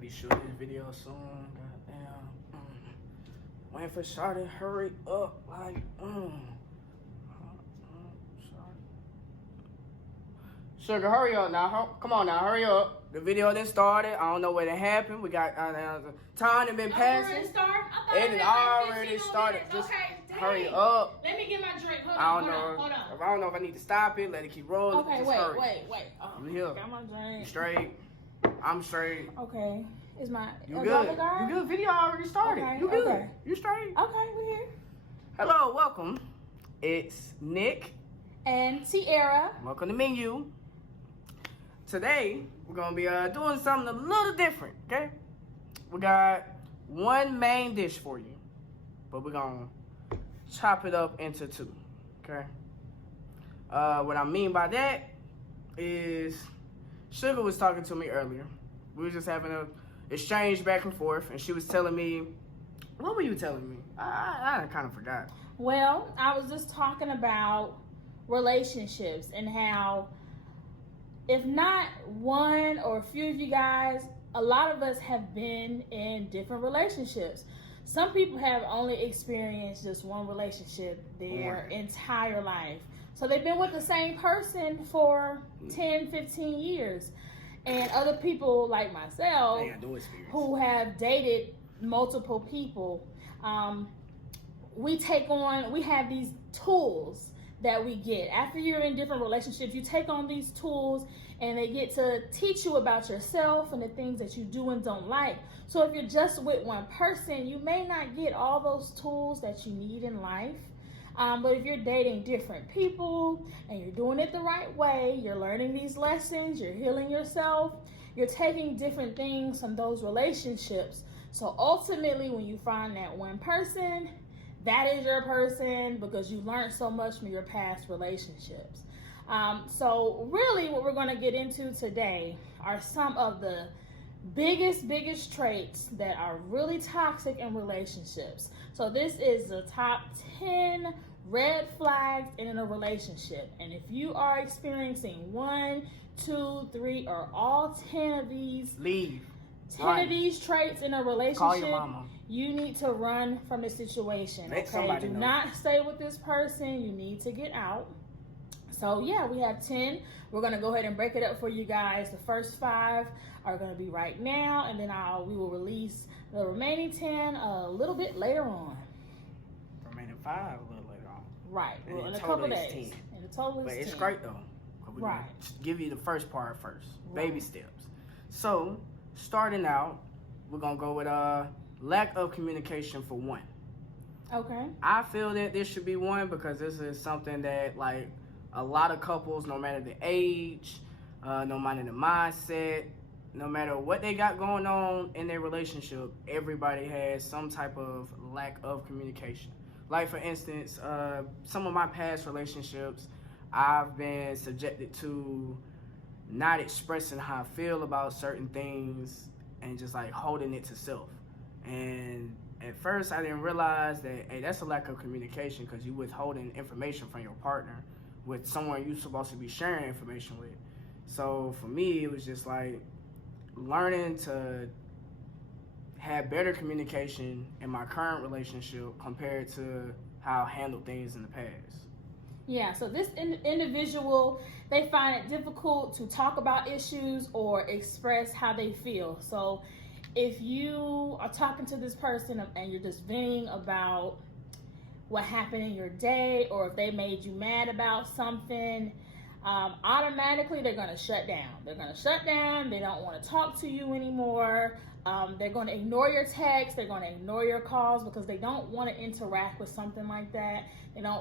be shooting this video soon. Goddamn. Waiting for Shawty, hurry up. Like, Sugar, hurry up now. Come on now, hurry up. The video done started. I don't know what happened. We got time has been passing. It already started. Just hurry up. Let me get my drink. Hold on. Hold I don't know if I need to stop it. Let it keep rolling. Okay, just wait. You here? Got my drink. You straight? I'm straight. Okay. Is my you good? You good? Video already started. Okay, you good? Okay. You straight? Okay, we're here. Hello, welcome. It's Nick and Tiara. Welcome to Menu. Today we're gonna be doing something a little different. Okay, we got one main dish for you, but we're gonna chop it up into two. Okay. What I mean by that is Sugar was talking to me earlier. We were just having a exchange back and forth, and she was telling me, what were you telling me? I kind of forgot. Well, I was just talking about relationships and how, if not one or a few of you guys, a lot of us have been in different relationships. Some people have only experienced just one relationship their entire life. So they've been with the same person for 10, 15 years. And other people like myself who have dated multiple people, we have these tools that we get. After you're in different relationships, you take on these tools and they get to teach you about yourself and the things that you do and don't like. So if you're just with one person, you may not get all those tools that you need in life. But if you're dating different people and you're doing it the right way, you're learning these lessons, you're healing yourself, you're taking different things from those relationships. So ultimately, when you find that one person, that is your person because you learned so much from your past relationships. So really what we're going to get into today are some of the biggest traits that are really toxic in relationships. So this is the top 10 red flags in a relationship. And if you are experiencing 1, 2, 3, or all 10 of these, leave. 10 of these traits in a relationship, call your mama. You need to run from the situation. Let somebody Do know. not stay with this person. You need to get out. So yeah, we have 10. We're going to go ahead and break it up for you guys. The first 5 are going to be right now, and then we will release the remaining 10 a little bit later on. Remaining 5 a little later on. Right. And well, in a total couple is days. 10. And the total is but 10. it's great though. Right. Give you the first part first. Right. Baby steps. So starting out, we're gonna go with lack of communication for one. Okay. I feel that this should be one because this is something that like a lot of couples, no matter the age, no matter the mindset, no matter what they got going on in their relationship, everybody has some type of lack of communication. Like for instance, some of my past relationships, I've been subjected to not expressing how I feel about certain things and just like holding it to self. And at first I didn't realize that, hey, that's a lack of communication because you withholding information from your partner with someone you're supposed to be sharing information with. So for me, it was just like learning to have better communication in my current relationship compared to how I handled things in the past. Yeah, so this individual, they find it difficult to talk about issues or express how they feel. So if you are talking to this person and you're just venting about what happened in your day, or if they made you mad about something, automatically they're going to shut down. They're going to shut down. They don't want to talk to you anymore. They're going to ignore your texts. They're going to ignore your calls because they don't want to interact with something like that.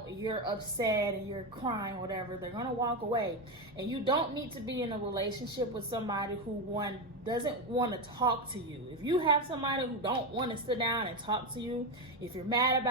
You're upset and you're crying or whatever. They're going to walk away. And you don't need to be in a relationship with somebody who doesn't want to talk to you. If you have somebody who don't want to sit down and talk to you, if you're mad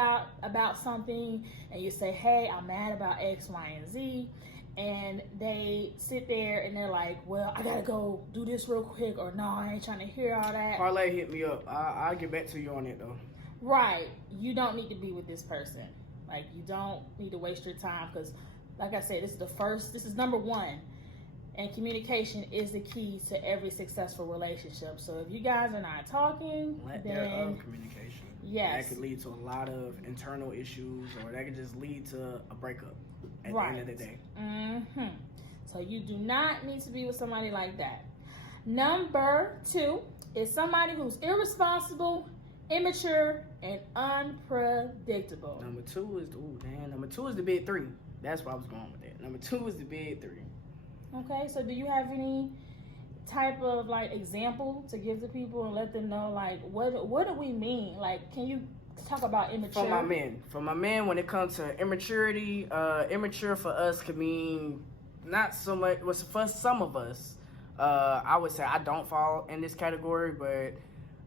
about something and you say, hey, I'm mad about X, Y, and Z, and they sit there and they're like, well, I gotta go do this real quick, or no, I ain't trying to hear all that. Parlay hit me up. I'll get back to you on it though. Right. You don't need to be with this person. Like, you don't need to waste your time because, like I said, this is number 1. And communication is the key to every successful relationship. So if you guys are not talking, Lack then thereof communication. yes, that could lead to a lot of internal issues, or that could just lead to a breakup at right. the end of the day. So you do not need to be with somebody like that. Number 2 is somebody who's irresponsible, immature, and unpredictable. Number 2 is the big 3. That's where I was going with that. Number 2 is the big 3. Okay, so do you have any type of like example to give to people and let them know like what do we mean? Like, can you talk about immature? For my men, when it comes to immaturity, immature for us could mean not so much. Well, for some of us, I would say I don't fall in this category, but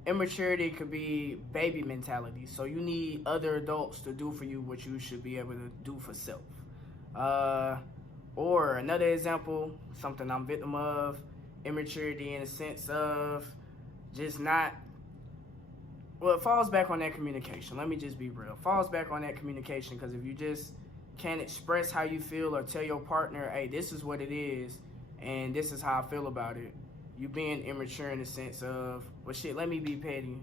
immaturity could be baby mentality. So you need other adults to do for you what you should be able to do for self. Or another example, something I'm victim of, immaturity in the sense of just not, well, it falls back on that communication. Let me just be real. It falls back on that communication, because if you just can't express how you feel or tell your partner, hey, this is what it is and this is how I feel about it, you being immature in the sense of, well, shit, let me be petty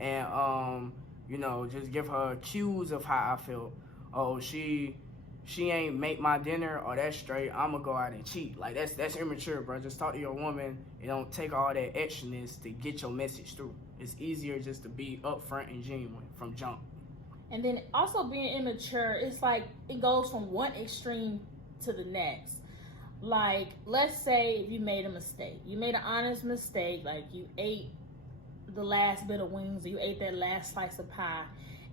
and just give her cues of how I feel. Oh, she ain't make my dinner, or that's straight, I'm gonna go out and cheat. Like, that's immature, bro. Just talk to your woman. It don't take all that extraness to get your message through. It's easier just to be upfront and genuine from jump. And then also being immature, it's like it goes from one extreme to the next. Like, let's say if you made a mistake. You made an honest mistake, like you ate the last bit of wings or you ate that last slice of pie,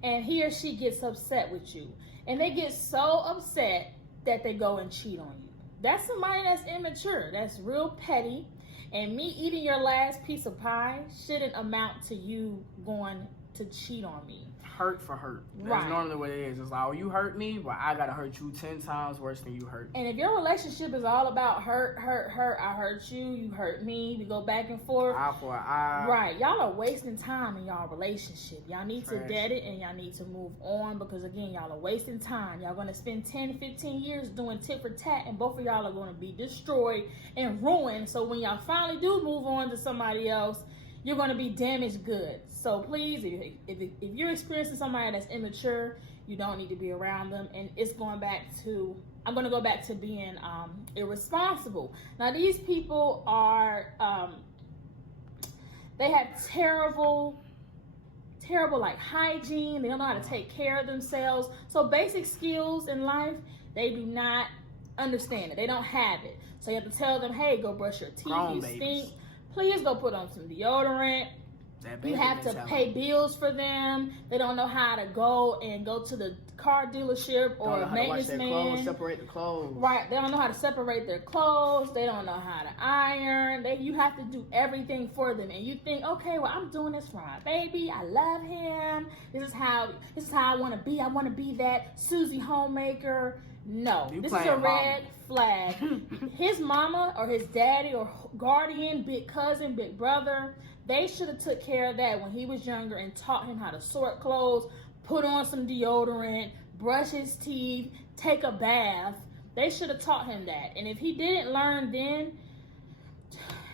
and he or she gets upset with you. And they get so upset that they go and cheat on you. That's somebody that's immature. That's real petty. And me eating your last piece of pie shouldn't amount to you going to cheat on me. Hurt for hurt. That's normally what it is. It's like, oh, you hurt me, but I gotta hurt you 10 times worse than you hurt me. And if your relationship is all about hurt, I hurt you, you hurt me, we go back and forth. Eye for an eye. Right. Y'all are wasting time in y'all relationship. Y'all need to dead it and y'all need to move on, because again, y'all are wasting time. Y'all gonna spend 10, 15 years doing tit for tat, and both of y'all are gonna be destroyed and ruined. So when y'all finally do move on to somebody else, you're going to be damaged goods. So please, if you're experiencing somebody that's immature, you don't need to be around them. And it's going back to, I'm going to go back to being irresponsible. Now, these people are, they have terrible like hygiene. They don't know how to take care of themselves. So basic skills in life, they do not understand it. They don't have it. So you have to tell them, hey, go brush your teeth. You stink. Please go put on some deodorant. You have to pay bills for them. They don't know how to go to the car dealership or maintenance man. Separate the clothes. Right. They don't know how to separate their clothes. They don't know how to iron. You have to do everything for them. And you think, okay, well, I'm doing this for my baby. I love him. This is how I want to be. I want to be that Susie homemaker. No, this is a red flag. His mama or his daddy or guardian, big cousin, big brother, they should have took care of that when he was younger and taught him how to sort clothes, put on some deodorant, brush his teeth, take a bath. They should have taught him that. And if he didn't learn then,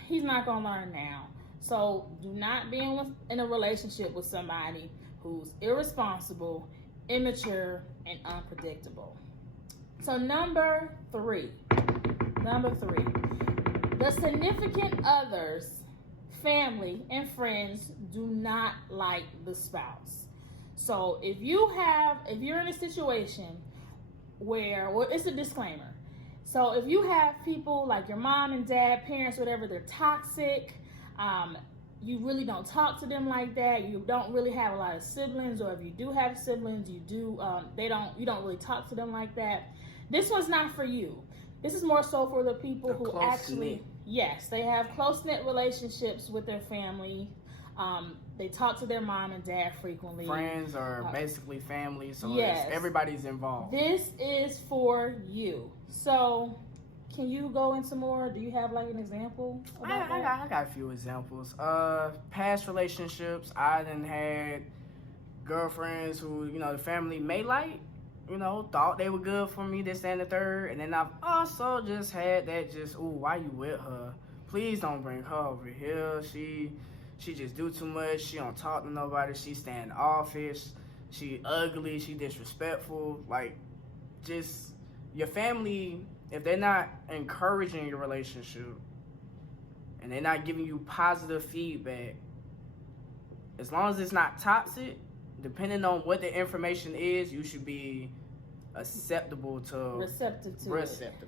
he's not going to learn now. So do not be in a relationship with somebody who's irresponsible, immature, and unpredictable. So number three, the significant others, family, and friends do not like the spouse. So if you're in a situation where, well, it's a disclaimer. So if you have people like your mom and dad, parents, whatever, they're toxic, you really don't talk to them like that. You don't really have a lot of siblings, or if you do have siblings, you don't really talk to them like that. This one's not for you. This is more so for the people who actually, yes, they have close-knit relationships with their family. They talk to their mom and dad frequently. Friends are basically family, so yes, everybody's involved. This is for you. So, can you go into more? Do you have like an example? I got a few examples. Past relationships, I done had girlfriends who, the family may like, thought they were good for me, this, that, and the third. And then I've also just had that why you with her? Please don't bring her over here. She just do too much. She don't talk to nobody. She standoffish. She ugly. She disrespectful. Like, just your family, if they're not encouraging your relationship and they're not giving you positive feedback, as long as it's not toxic, depending on what the information is, you should be receptive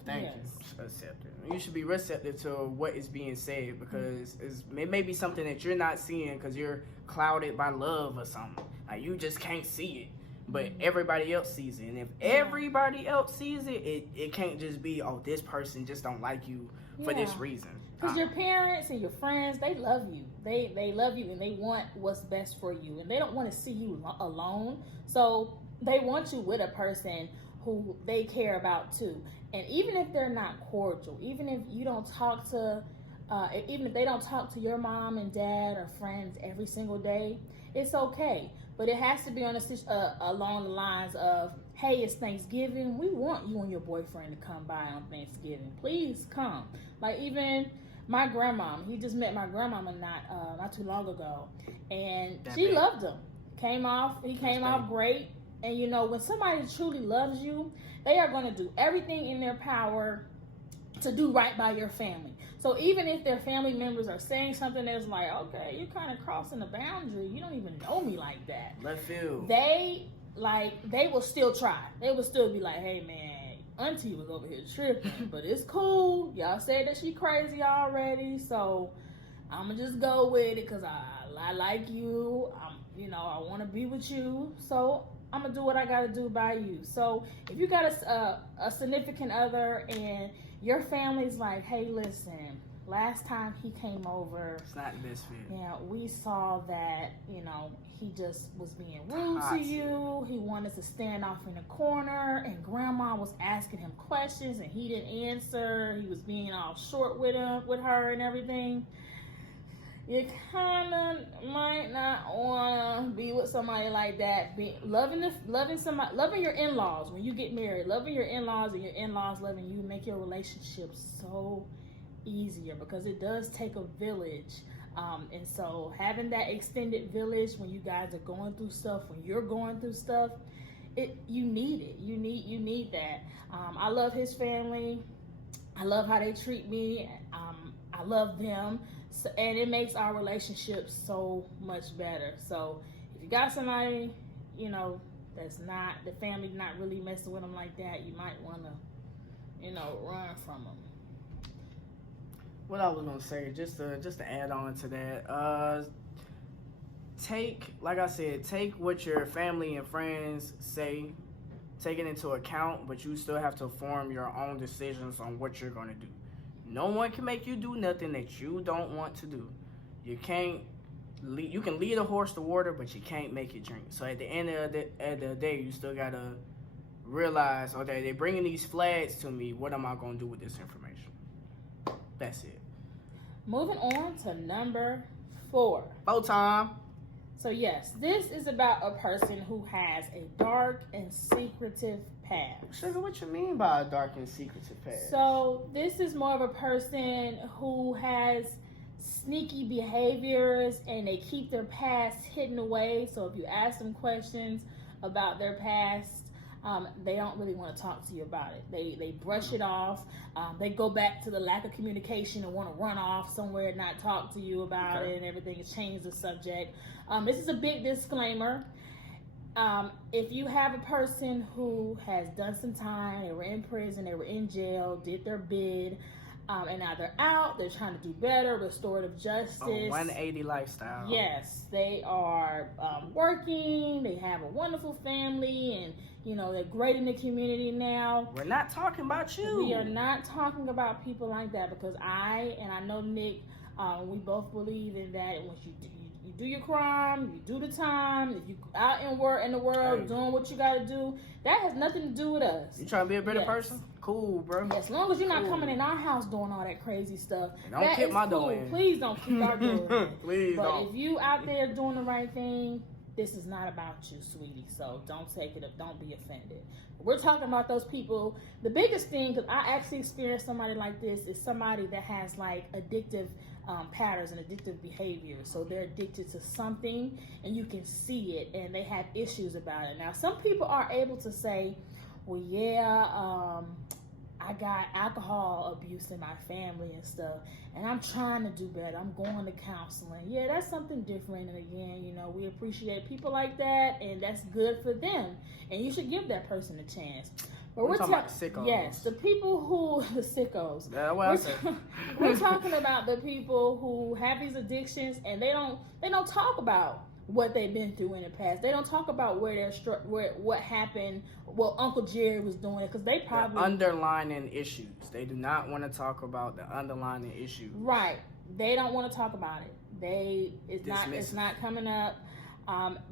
thank you. Receptive. You should be receptive to what is being said, because it may be something that you're not seeing because you're clouded by love or something. Like, you just can't see it, but everybody else sees it. And if everybody else sees it, it can't just be, oh, this person just don't like you for this reason. Because your parents and your friends, they love you. They love you, and they want what's best for you, and they don't want to see you alone. So they want you with a person who they care about too. And even if they're not cordial, even if you don't talk to, even if they don't talk to your mom and dad or friends every single day, it's okay. But it has to be on along the lines of, hey, it's Thanksgiving. We want you and your boyfriend to come by on Thanksgiving. Please come. Like, even my grandmom, he just met my grandmama not too long ago, and she loved him. He came off great. And when somebody truly loves you, they are going to do everything in their power to do right by your family. So even if their family members are saying something that's like, okay, you're kind of crossing the boundary, you don't even know me like that. Left field. They will still try. They will still be like, hey man, auntie was over here tripping, but it's cool. Y'all said that she crazy already, so I'm gonna just go with it because I like you. I want to be with you, so I'm gonna do what I gotta do by you. So if you got a significant other and your family's like, hey, listen, last time he came over, it's not the best fit. Yeah, we saw that he just was being rude to you. He wanted to stand off in the corner, and grandma was asking him questions and he didn't answer. He was being all short with her and everything. You kind of might not want to be with somebody like that. Loving your in-laws when you get married, loving your in-laws and your in-laws loving you, make your relationship so easier, because it does take a village. And so having that extended village when you guys are going through stuff, when you're going through stuff, you need it. You need that. I love his family. I love how they treat me. I love them. So, and it makes our relationship so much better. So if you got somebody, that's not, the family not really messing with them like that, you might want to, run from them. What I was gonna say, just to add on to that, take what your family and friends say, take it into account, but you still have to form your own decisions on what you're gonna do. No one can make you do nothing that you don't want to do. You can lead a horse to water, but you can't make it drink. So at the end of the day, you still gotta realize, okay, they're bringing these flags to me. What am I gonna do with this information? That's it. Moving on to number 4. Bow time. So yes, this is about a person who has a dark and secretive past. Sugar, what you mean by a dark and secretive past? So this is more of a person who has sneaky behaviors and they keep their past hidden away. So if you ask them questions about their past, they don't really want to talk to you about it. They brush it off. They go back to the lack of communication and want to run off somewhere and not talk to you about it and everything, and change the subject. This is a big disclaimer. If you have a person who has done some time, they were in prison, they were in jail, did their bid, and now they're out, they're trying to do better, restorative justice. A 180 lifestyle. Yes, they are working, they have a wonderful family, and they're great in the community now. We're not talking about you. We are not talking about people like that, because I know Nick, we both believe in that. Once you do your crime, you do the time, if you out in the world doing what you got to do, that has nothing to do with us. You trying to be a better person? Cool, bro. As long as you're not coming in our house doing all that crazy stuff. And don't kick my door in. Please don't kick our door in. Please but don't. If you out there doing the right thing, this is not about you, sweetie. So don't take it up. Don't be offended. We're talking about those people. The biggest thing, because I actually experienced somebody like this, is somebody that has like addictive patterns and addictive behavior. So they're addicted to something and you can see it and they have issues about it. Now, some people are able to say, well, yeah, I got alcohol abuse in my family and stuff, and I'm trying to do better. I'm going to counseling. Yeah, that's something different. And again, you know, we appreciate people like that, and that's good for them. And you should give that person a chance. But we're talking about sickos. Yes, the people who, the sickos. That's what I said. We're talking about the people who have these addictions, and they don't talk about what they've been through in the past. They don't talk about what happened, what Uncle Jerry was doing, because they probably the underlying issues. They do not want to talk about the underlying issues. Right. They don't want to talk about it. It's not coming up.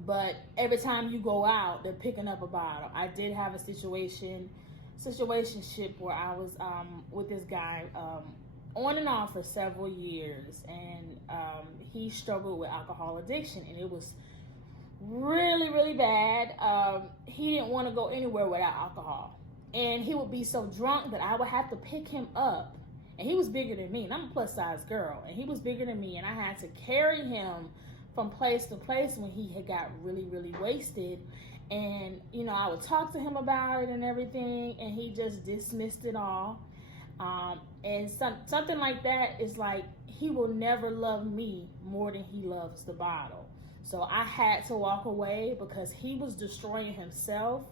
But every time you go out, they're picking up a bottle. I did have a situationship where I was with this guy on and off for several years, and he struggled with alcohol addiction, and it was really, really bad. He didn't want to go anywhere without alcohol, and he would be so drunk that I would have to pick him up, and he was bigger than me, and I'm a plus size girl, and he was bigger than me, and I had to carry him from place to place when he had got really, really wasted. And you know, I would talk to him about it and everything, and he just dismissed it all. And something like that is like, he will never love me more than he loves the bottle. So I had to walk away because he was destroying himself,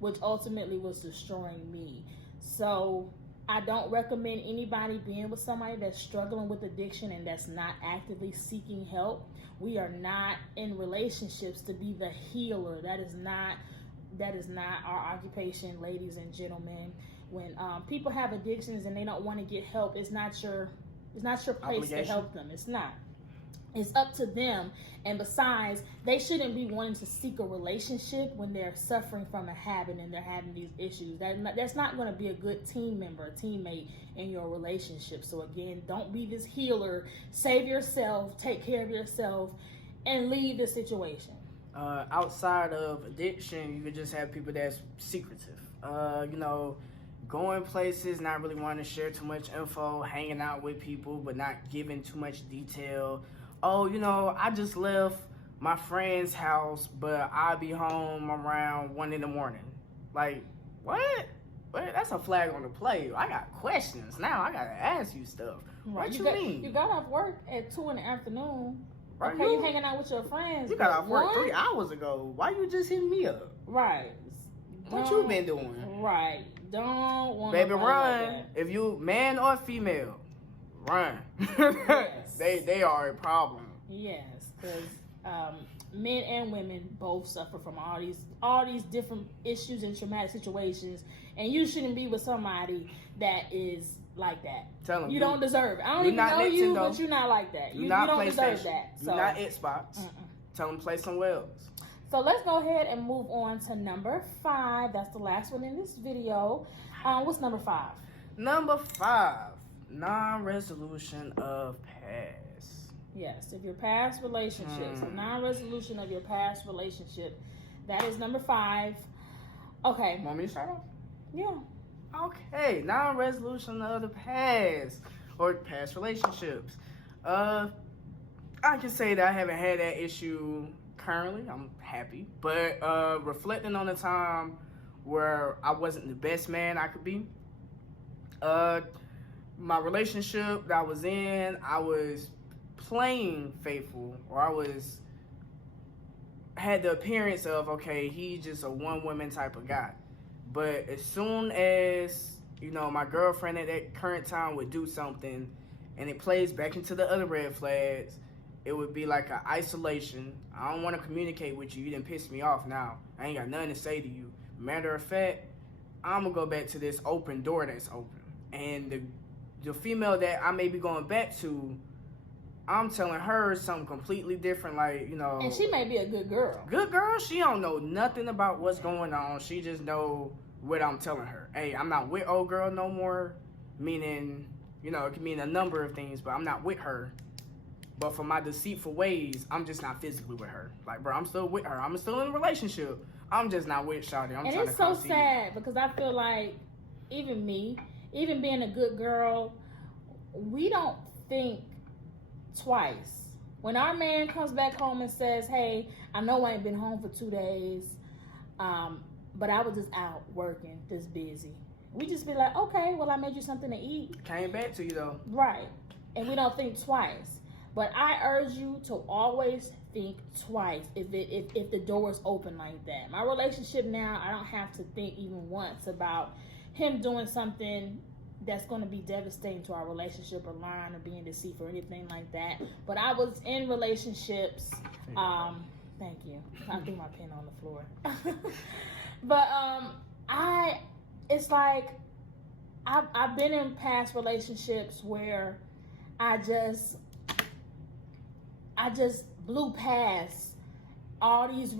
which ultimately was destroying me. So I don't recommend anybody being with somebody that's struggling with addiction and that's not actively seeking help. We are not in relationships to be the healer. That is not our occupation, ladies and gentlemen. When people have addictions and they don't want to get help, it's not your place to help them. It's not. It's up to them. And besides, they shouldn't be wanting to seek a relationship when they're suffering from a habit and they're having these issues. That's not going to be a good team member, a teammate in your relationship. So again, don't be this healer. Save yourself, take care of yourself, and leave the situation. Outside of addiction, you could just have people that's secretive. Going places, not really wanting to share too much info, hanging out with people, but not giving too much detail. Oh, I just left my friend's house, but I'll be home around 1 a.m. Like, what? That's a flag on the play. I got questions now. I got to ask you stuff. Right. What you mean? You got off work at 2 p.m. Right. Okay, you hanging out with your friends. You got off work 3 hours ago. Why you just hitting me up? Right. What you been doing? Right. Don't want Baby, run. Like, if you man or female, run. Yes. They are a problem. Yes, because men and women both suffer from all these different issues and traumatic situations, and you shouldn't be with somebody that is like that. Tell them you don't deserve it. I don't even know you, but you're not like that. You don't deserve that. You're not Xbox. Tell them play somewhere else. So let's go ahead and move on to number 5. That's the last one in this video. What's number 5? Number 5, non-resolution of past. Yes, if your past relationships, a non-resolution of your past relationship, that is number 5. Okay. Want me to start off? Yeah. Okay, non-resolution of the past or past relationships. I can say that I haven't had that issue currently. I'm happy, but reflecting on the time where I wasn't the best man I could be, my relationship that I was in, I was playing faithful, or had the appearance of, okay, he's just a one-woman type of guy. But as soon as, my girlfriend at that current time would do something and it plays back into the other red flags, it would be like an isolation. I don't want to communicate with you. You done pissed me off now. I ain't got nothing to say to you. Matter of fact, I'm going to go back to this open door that's open. And the female that I may be going back to, I'm telling her something completely different, like, And she may be a good girl. Good girl? She don't know nothing about what's going on. She just know what I'm telling her. Hey, I'm not with old girl no more. Meaning, it can mean a number of things, but I'm not with her. but for my deceitful ways, I'm just not physically with her. Like, bro, I'm still with her. I'm still in a relationship. I'm just not with Shawty. I'm and trying it's to so sad because I feel like even me, even being a good girl, we don't think twice. When our man comes back home and says, hey, I know I ain't been home for 2 days, but I was just out working, just busy. We just be like, okay, well, I made you something to eat. Came back to you, though. Right. And we don't think twice. But I urge you to always think twice if the door is open like that. My relationship now, I don't have to think even once about him doing something that's going to be devastating to our relationship or lying or being deceitful or anything like that. But I was in relationships. Thank you. I threw my pen on the floor. But it's like I've been in past relationships where I just blew past all these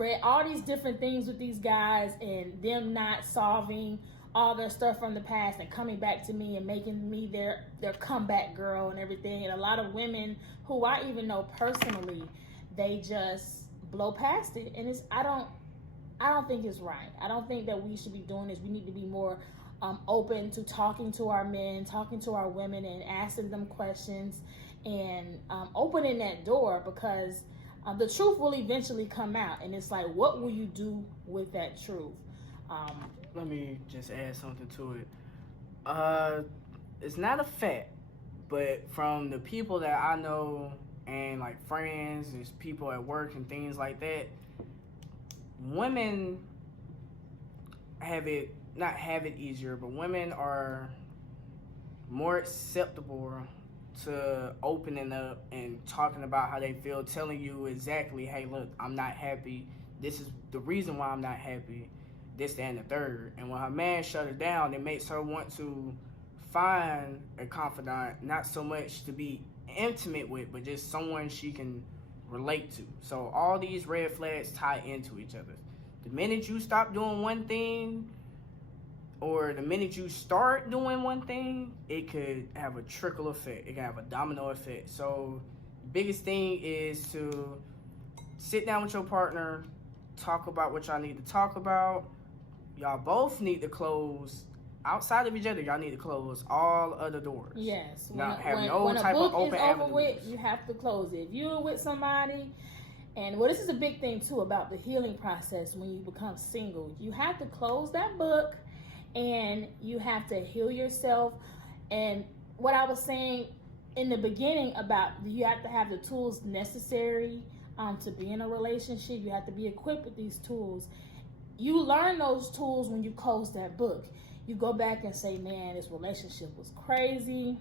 different things with these guys and them not solving all their stuff from the past and coming back to me and making me their comeback girl and everything. And a lot of women who I even know personally, they just blow past it. And I don't think it's right. I don't think that we should be doing this. We need to be more open to talking to our men, talking to our women, and asking them questions and opening that door, because the truth will eventually come out. And it's like, what will you do with that truth? Let me just add something to it. It's not a fact, but from the people that I know and like friends, there's people at work and things like that, women not have it easier, but women are more acceptable to opening up and talking about how they feel, telling you exactly, hey, look, I'm not happy. This is the reason why I'm not happy. This, that, and the third. And when her man shut her down, it makes her want to find a confidant, not so much to be intimate with, but just someone she can relate to. So all these red flags tie into each other. The minute you stop doing one thing, or the minute you start doing one thing, it could have a trickle effect. It can have a domino effect. So the biggest thing is to sit down with your partner, talk about what y'all need to talk about. Y'all both need to close, outside of each other, y'all need to close all other doors. Yes. When a book is over with, you have to close it. If you're with somebody, and this is a big thing too about the healing process when you become single. You have to close that book and you have to heal yourself. And what I was saying in the beginning about you have to have the tools necessary to be in a relationship. You have to be equipped with these tools. You learn those tools when you close that book. You go back and say, man, this relationship was crazy,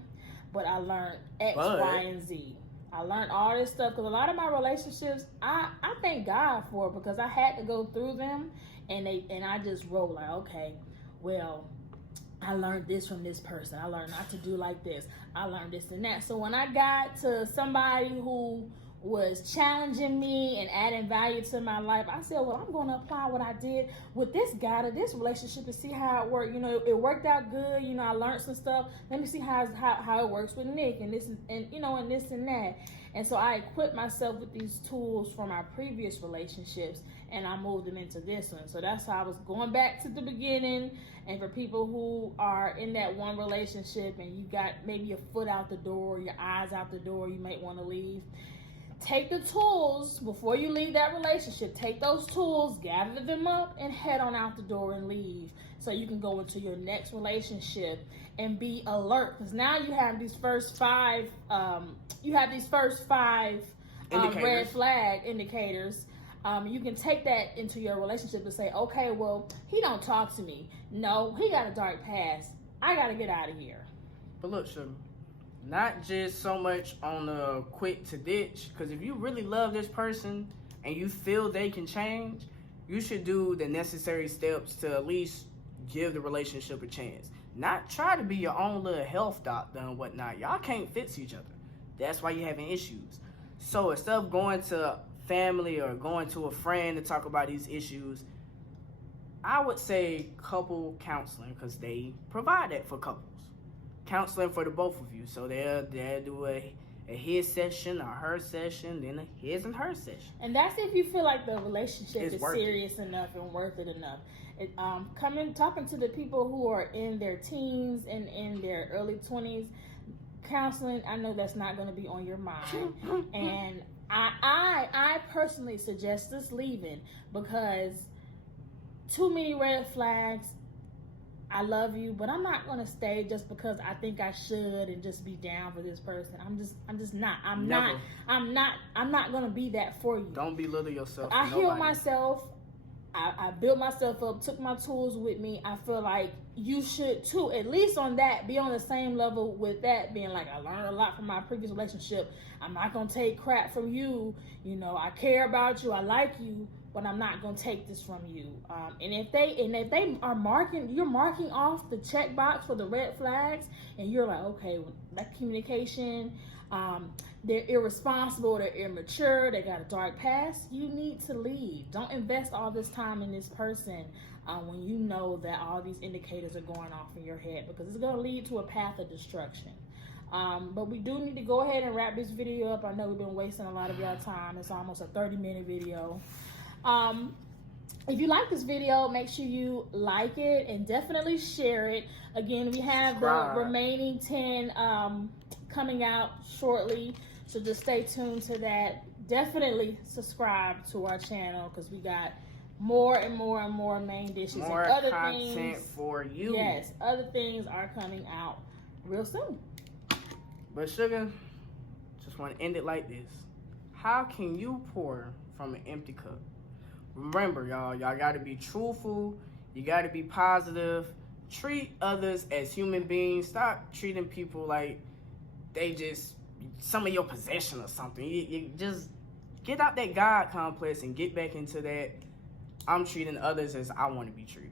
but I learned X, Y, and Z. I learned all this stuff, because a lot of my relationships, I thank God for it, because I had to go through them, and I just roll like, okay, well, I learned this from this person. I learned not to do like this. I learned this and that. So when I got to somebody who was challenging me and adding value to my life, I said, well, I'm going to apply what I did with this guy to this relationship and see how it worked. It worked out good. I learned some stuff. Let me see how it works with Nick and this and this and that. And so I equipped myself with these tools from our previous relationships, and I moved them into this one. So that's how I was going back to the beginning. And for people who are in that one relationship and you got maybe your foot out the door, your eyes out the door, you might want to leave. Take the tools before you leave that relationship. Take those tools, gather them up, and head on out the door and leave, so you can go into your next relationship and be alert. Because now you have these first five. Red flag indicators. You can take that into your relationship and say, okay, well, he don't talk to me. No, he got a dark past. I got to get out of here. But look, sugar, not just so much on the quick to ditch, because if you really love this person and you feel they can change, you should do the necessary steps to at least give the relationship a chance. Not try to be your own little health doctor and whatnot. Y'all can't fix each other. That's why you're having issues. So instead of going to family or going to a friend to talk about these issues, I would say couple counseling, because they provide that for couples. Counseling for the both of you. So they'll do a a his session or her session than a his and her session. And that's if you feel like the relationship It's is worth it. serious enough and worth it enough. Talking to the people who are in their teens and in their early 20s, counseling, I know that's not going to be on your mind. And I personally suggest just leaving, because too many red flags. I love you, but I'm not gonna stay just because I think I should and just be down for this person. I'm just not. I'm not gonna be that for you. Don't belittle yourself. I healed myself. I built myself up, took my tools with me. I feel like you should too, at least on that, be on the same level with that, being like, I learned a lot from my previous relationship. I'm not gonna take crap from you. You know, I care about you, I like you, but I'm not gonna take this from you. And if they are you're marking off the checkbox for the red flags, and you're like, okay, that communication, they're irresponsible, they're immature, they got a dark past, you need to leave. Don't invest all this time in this person when you know that all these indicators are going off in your head, because it's going to lead to a path of destruction. But we do need to go ahead and wrap this video up. I know we've been wasting a lot of y'all time. It's almost a 30-minute video. If you like this video, make sure you like it and definitely share it. Again, we have the remaining 10 coming out shortly, so just stay tuned to that. Definitely subscribe to our channel, because we got more and more and more main dishes more and other content things for you. Yes, other things are coming out real soon. But Sugar, just want to end it like this. How can you pour from an empty cup? Remember, y'all got to be truthful. You got to be positive. Treat others as human beings. Stop treating people like they just some of your possession or something. You just get out that God complex and get back into that I'm treating others as I want to be treated.